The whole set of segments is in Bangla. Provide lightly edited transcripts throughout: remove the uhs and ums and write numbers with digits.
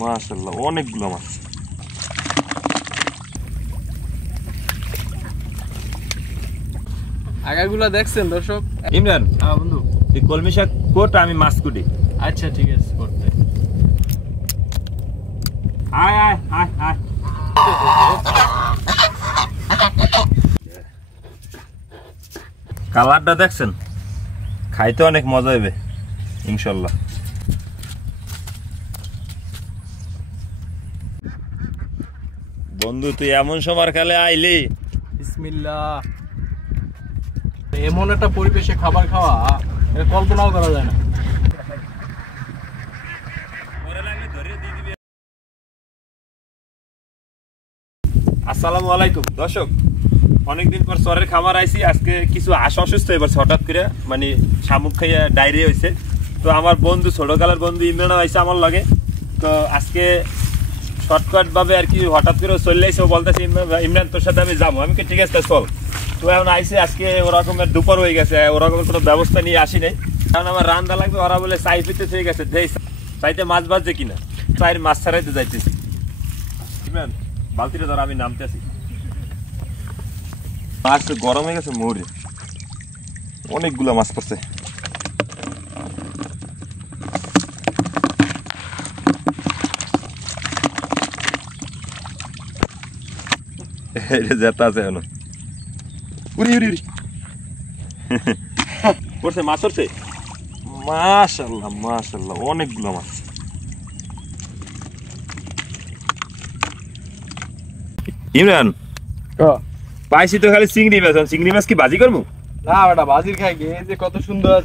মাশাআল্লাহ অনেকগুলো মাছ। আগাগুলা দেখছেন দর্শক? ইমরান, হ্যাঁ বন্ধু, তুই কলমি শাক কোট, আমি মাছ কুটি। আচ্ছা ঠিক আছে করতে। আয় আয় আয় আয়। কালারটা দেখছেন? খাইতে অনেক মজা হবে ইনশাল্লাহ। বন্ধু তুই এমন সময় কালে আইলি। বিসমিল্লাহ। এমন একটা পরিবেশে খাবার খাওয়া এটা কল্পনাও করা যায় না। আসসালামু আলাইকুম দর্শক, অনেকদিন পর চরের খামার আইছি। আজকে কিছু অসুস্থ এবার হঠাৎ করে, মানে শামুক খাইয়া ডায়রিয়া হয়েছে। তো আমার বন্ধু ছোটকালের বন্ধু ইমরান আইসে আমার লগে। তো আজকে শর্টকাট ভাবে আর কি হঠাৎ করে চলে আইসে, ও বলতেছে ইমরান তোর সাথে আমি যাবো। আমি কি ঠিক আছে চল। তো এখন আইসে, আজকে ওরকমের দুপুর হয়ে গেছে, ওরকমের কোনো ব্যবস্থা নিয়ে আসি নাই, কারণ আমার রান্না লাগবে। ওরা বলে চাই পিতে হয়ে গেছে, চাইতে মাছ বাজছে কিনা, চাই মাছ ছাড়াইতে যাইতেছি। ইমরান বালতিটা ধর, আমি নামতেছি। মাছ গরম হয়ে গেছে, মরে অনেকগুলো মাছ পড়ছে। যেতে আছে এখন, উড়ি উড়ি উড়ি পড়ছে মাছ, পড়ছে। মাশাআল্লাহ মাশাআল্লাহ অনেকগুলো মাছ। ইমরান পাইছি তো খালি চিংড়ি মাছ। চিংড়ি মাছ কি ভাজি করবো? না বেটা, বাজির খাই গে। এই যে কত সুন্দর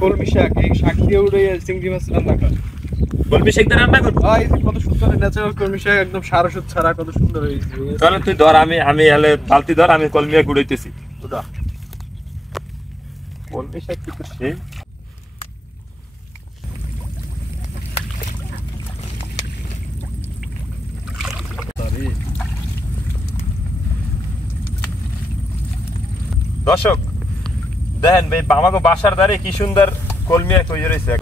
কলমি শাক, এই শাক দিয়ে উড়ে চিংড়ি মাছ রান্না করে। কলমি শাক দিয়ে রান্না করবো? এই যে কত সুন্দর ন্যাচারাল কলমি শাক, একদম সার ওষুধ ছাড়া, কত সুন্দর হয়েছে। তাহলে তুই ধর, আমি হলে বালতি ধর, আমি কলমি শাক উড়াইতেছি। কলমি শাক কি করছে? দর্শক দেখেন ভাই, আমাকে বাসার ধারে কি সুন্দর কলমি শাক তৈরি হয়েছে।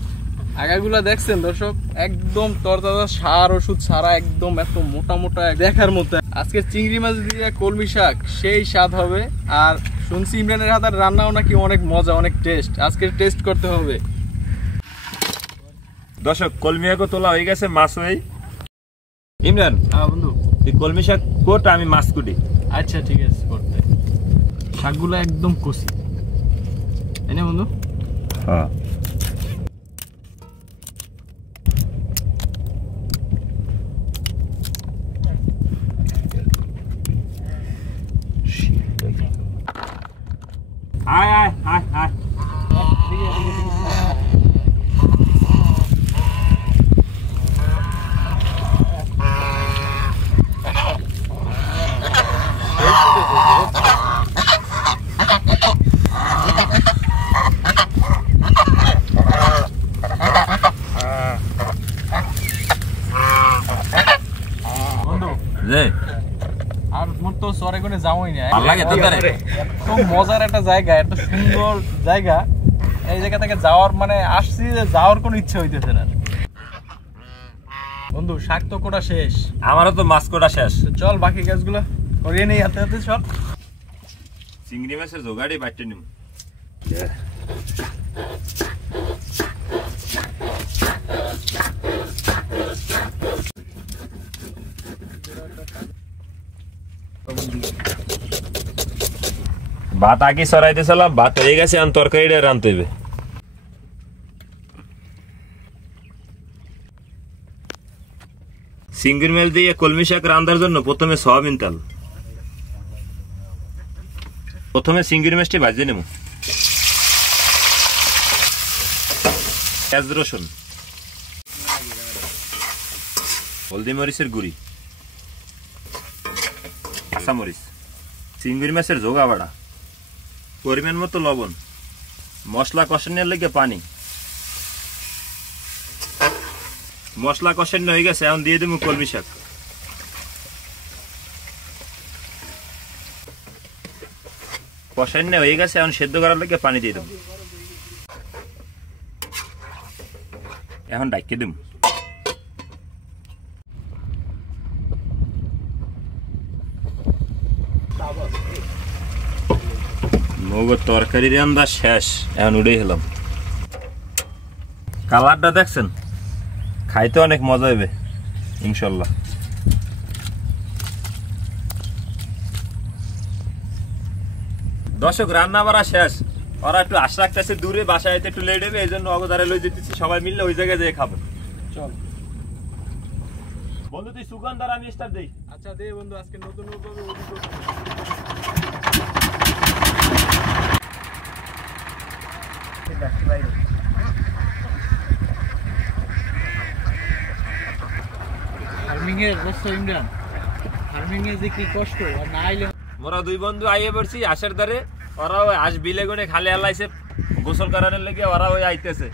আগাগুলা দেখছেন দর্শক? একদম তরতাজা, সার ওষুধ ছাড়া, একদম এত মোটা মোটা দেখার মতো। আজকে চিংড়ি মাছ দিয়ে কলমি শাক সেই স্বাদ হবে। আর শুনছি ইমরানের হাতের রান্নাও নাকি অনেক মজা, অনেক টেস্ট। আজকে টেস্ট করতে হবে। দর্শক কলমি শাকও তোলা হয়ে গেছে, মাছ হয়ে। ইমরান, হ্যাঁ বন্ধু, তুই কলমি শাক কোট, আমি মাছ কুটি। আচ্ছা ঠিক আছে করতে। শাকগুলো একদম কষি, তাই না বন্ধু? হ্যাঁ। আয় আয় আয় আয়। আর মোর তো চরে কোনে যাওই না। ভালো লাগে তোর ধারে? এত মজার একটা জায়গা, এত সুন্দর জায়গা। এই জায়গা থেকে যাওয়ার মানে আসছি, যাওয়ার কোনো ইচ্ছে হইতেছে না বন্ধু। শাক তো কোটা শেষ, আমারও তো মাছ কোটা শেষ। চল বাকি গাছগুলো করিয়ে নেই হাতে হাতে। চল চিংড়ি মাছের জোগাড়ি বাইটে নিম। ভাত আগে সরাইতেছিলাম, ভাত হয়ে গেছে, এখন তরকারিটা রানতে হবে। চিংড়ি মাছ দিয়ে কলমি শাক রান্নার জন্য প্রথমে সয়াবিন তেল, প্রথমে চিংড়ি মাছটি ভাজে নেব। পেঁয়াজ রসুন, হলদি মরিচের গুঁড়ি, কাঁচামরিচ, চিংড়ি মাছের জোগা বাড়া, পরিমাণ মতো লবণ, মশলা কষানোর লেগে পানি। মশলা কষানো হয়ে গেছে, এখন দিয়ে দেবো কলমি শাক। কষানো হয়ে গেছে, এখন সেদ্ধ করার লেগে পানি দিয়ে দেবো। এখন ডাকিয়ে দেবো। মগর তরকারি রান্না শেষ, এখন উঠেই হলাম। কালারটা দেখছেন, খাইতে অনেক মজা হবে ইনশাল্লাহ। দর্শক রান্না বাড়া শেষ, ওরা একটু আশা রাখতেছে দূরে, বাসায় একটু লেট হবে, এই জন্য অগদারে লই যেতেছি, সবাই মিললে ওই জায়গায় যেয়ে খাবো। চল বন্ধু তুই সুগন্ধার, আমি স্টার্ট দেই। আচ্ছা দে বন্ধু, আজকে নতুন ফার্মিং এর বস্তু ইমরান, ফার্মিং এ যে কি কষ্ট, আর না আইলে মোরা দুই বন্ধু আইয়ে পড়ছি আশের ধারে, ওরা ওই আশ বিলে গনে খালি আলাইছে গোসল করানোর লেগে, ওরা ওই আইতেছে।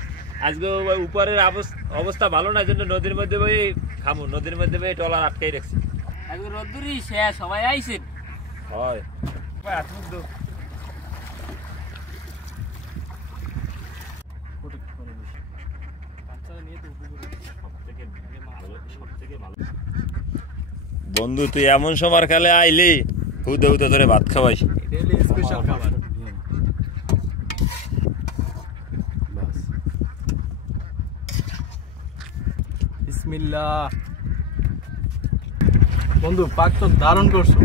আজকে ওই উপরের অবস্থা ভালো না, জন্য নদীর মধ্যে ওই খামু, নদীর মধ্যে ওই টলার আটকাই রাখছি। আজকে রোদ্দুরই শেষ, সবাই আইছেন। হয় ভাই আসুন তো। বন্ধু তুই এমন সময় খেলে আইলি, হুদে হুদে ধরে ভাত খাওয়াই। ডেইলি স্পেশাল খাবার। বিসমিল্লাহ। বন্ধু পাক তো দারুণ করছো,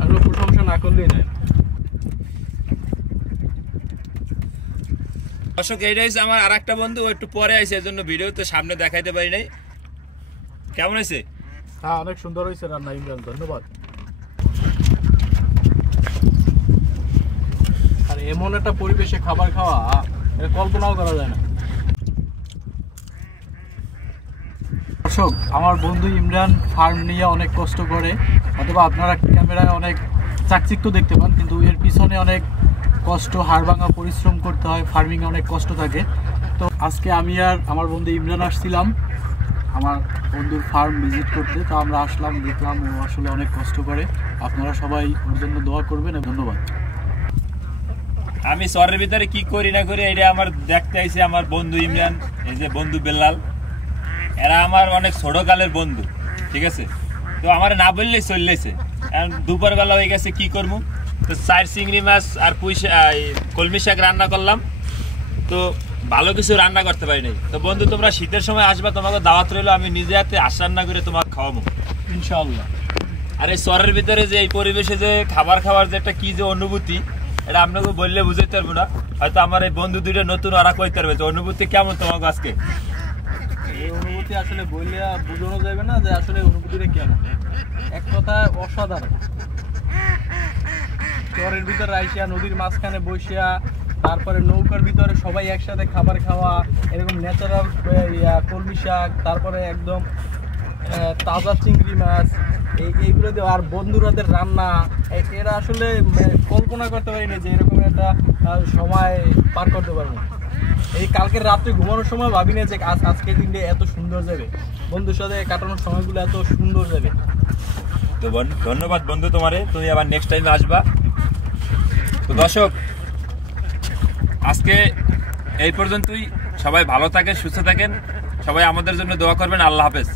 আর প্রশংসা না করলেই নাই। দর্শক এইটা হচ্ছে আমার আর একটা বন্ধু, ও একটু পরে আইছে, এর জন্য ভিডিওতে সামনে দেখাইতে পারি নাই। কেমন হয়েছে? হ্যাঁ অনেক সুন্দর হয়েছে রান্না ইমরান, ধন্যবাদ। আর এমন একটা পরিবেশে খাবার খাওয়া, এটা কল্পনাও করা যায় না। দর্শক, আমার বন্ধু ইমরান ফার্ম নিয়ে অনেক কষ্ট করে, অথবা আপনারা ক্যামেরায় অনেক চাকচিক্য দেখতে পান, কিন্তু এর পিছনে অনেক কষ্ট, হাড়ভাঙা পরিশ্রম করতে হয়, ফার্মিংয়ে অনেক কষ্ট থাকে। তো আজকে আমি আর আমার বন্ধু ইমরান আসছিলাম আমার বন্ধুর ফার্ম ভিজিট করতে। তো আমরা আসলাম, দেখলাম ও আসলে অনেক কষ্ট করে। আপনারা সবাই ওর জন্য দোয়া করবেন, ধন্যবাদ। আমি শহরের ভিতরে কি করি না করি, এটা আমার দেখতে আইছে আমার বন্ধু ইমরান, এই যে বন্ধু বেলাল, এরা আমার অনেক ছোটকালের বন্ধু, ঠিক আছে। তো আমার না বললেই চললেছে। এখন দুপুর বেলা হয়ে গেছে, কি করবো, তো চার চিংড়ি মাছ আর কলমি শাক রান্না করলাম। তো ভালো কিছু রান্না করতে পারি নাই। তো বন্ধু তোমরা শীতের সময় আসবা, তোমাকে দাওয়াত রইলো, আমি নিজে হাতে রান্না করে তোমাকে খাওয়াবো ইনশাআল্লাহ। আর এই শহরের ভিতরে যে এই পরিবেশে যে খাবার খাওয়ার যে একটা কি যে অনুভূতি, এটা আপনাকে বললে বুঝাইতে পারবো না। হয়তো আমার এই বন্ধু দুইটা নতুন, ওরা কইতে পারবে যে অনুভূতি কেমন তোমাকে আজকে। এই অনুভূতি আসলে বললে বোঝানো যাবে না যে আসলে অনুভূতিটা কেমন। এক কথায় অসাধারণ। চরের ভিতরে আইসিয়া, নদীর মাঝখানে বসিয়া, তারপরে নৌকার ভিতরে সবাই একসাথে খাবার খাওয়া, এরকম ন্যাচারাল কলমি শাক, তারপরে একদম তাজা চিংড়ি মাছ, এইগুলো দিয়ে, আর বন্ধুরাদের রান্না, এরা আসলে কল্পনা করতে পারিনি যে এরকম একটা সময় পার করতে পারবো। এই কালকের রাত্রে ঘুমানোর সময় ভাবি না যে আজকের দিনটা এত সুন্দর যাবে, বন্ধুর সাথে কাটানোর সময়গুলো এত সুন্দর যাবে। তো ধন্যবাদ বন্ধু তোমারে, তুমি আবার নেক্সট টাইমে আসবা। তো দর্শক আজকে এই পর্যন্তই, সবাই ভালো থাকেন, সুস্থ থাকেন, সবাই আমাদের জন্য দোয়া করবেন। আল্লাহ হাফেজ।